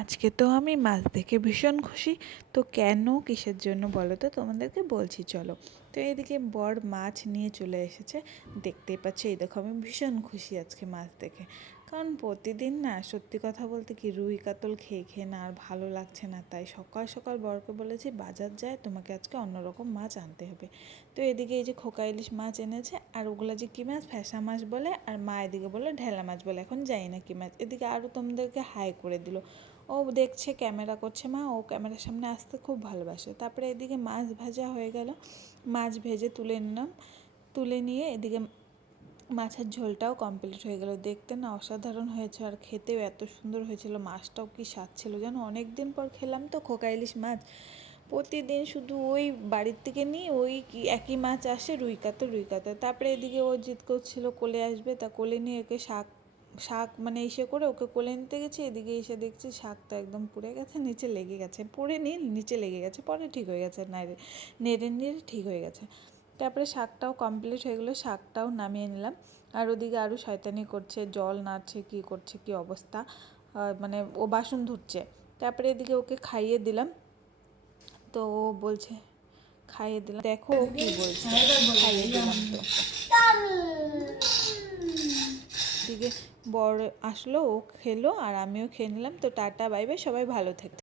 আজকে তো আমি মাছ দেখে ভীষণ খুশি। তো কেন, কিসের জন্য বলো তো, তোমাদেরকে বলছি চলো। তো এদিকে বর মাছ নিয়ে চলে এসেছে, দেখতেই পাচ্ছি। এই দেখো, আমি ভীষণ খুশি আজকে মাছ দেখে। কারণ প্রতিদিন না, সত্যি কথা বলতে কি, রুই কাতল খেয়ে খেয়ে না আর ভালো লাগছে না। তাই সকাল সকাল বরকে বলেছি বাজার যায়, তোমাকে আজকে অন্যরকম মাছ আনতে হবে। তো এদিকে এই যে খোকা ইলিশ মাছ এনেছে, আর ওগুলো যে কী মাছ, ফ্যাসা মাছ বলে, আর মা এদিকে বলে ঢেলা মাছ বলে, এখন জানি না কী মাছ। এদিকে আরও তোমাদেরকে হাই করে দিল। ও দেখছে, ক্যামেরা করছে, মা ও ক্যামেরার সামনে আসতে খুব ভালোবাসে। তারপরে এদিকে মাছ ভাজা হয়ে গেল, মাছ ভেজে তুলে নিলাম। তুলে নিয়ে এদিকে মাছের ঝোলটাও কমপ্লিট হয়ে গেল। দেখতে না অসাধারণ হয়েছে, আর খেতেও এত সুন্দর হয়েছিল। মাছটাও কি স্বাদ ছিল যেন, অনেক দিন পর খেলাম তো খোকা ইলিশ মাছ। প্রতিদিন শুধু ওই বাড়ির থেকে নিয়ে ওই কি একই মাছ আসে, রুই কাতল রুই কাতল। তারপরে এদিকে ও জিদ করছিল কোলে আসবে, তা কোলে নিয়ে ওকে শাক শাক মানে ইসে করে ওকে কোলে নিতে গেছে। এদিকে এসে দেখছি শাকটা একদম পুড়ে গেছে, নিচে লেগে গেছে। পড়ে নিয়ে নিচে লেগে গেছে, পরে ঠিক হয়ে গেছে, নেড়ে নেড়ে ঠিক হয়ে গেছে। তারপরে শাকটাও কমপ্লিট হয়ে গেলো, শাকটাও নামিয়ে নিলাম। আর ওদিকে আরও শয়তানি করছে, জল নাড়ছে, কী করছে, কী অবস্থা, মানে ও বাসন ধুচ্ছে। তারপরে এদিকে ওকে খাইয়ে দিলাম। তো ও বলছে খাইয়ে দিলাম, দেখো ও কী বলছে, খাইয়ে দিলাম তো। দিকে বর আসলো, ও খেলো আর আমিও খেয়ে নিলাম। তো টাটা, বাই বাই, সবাই ভালো থেকো।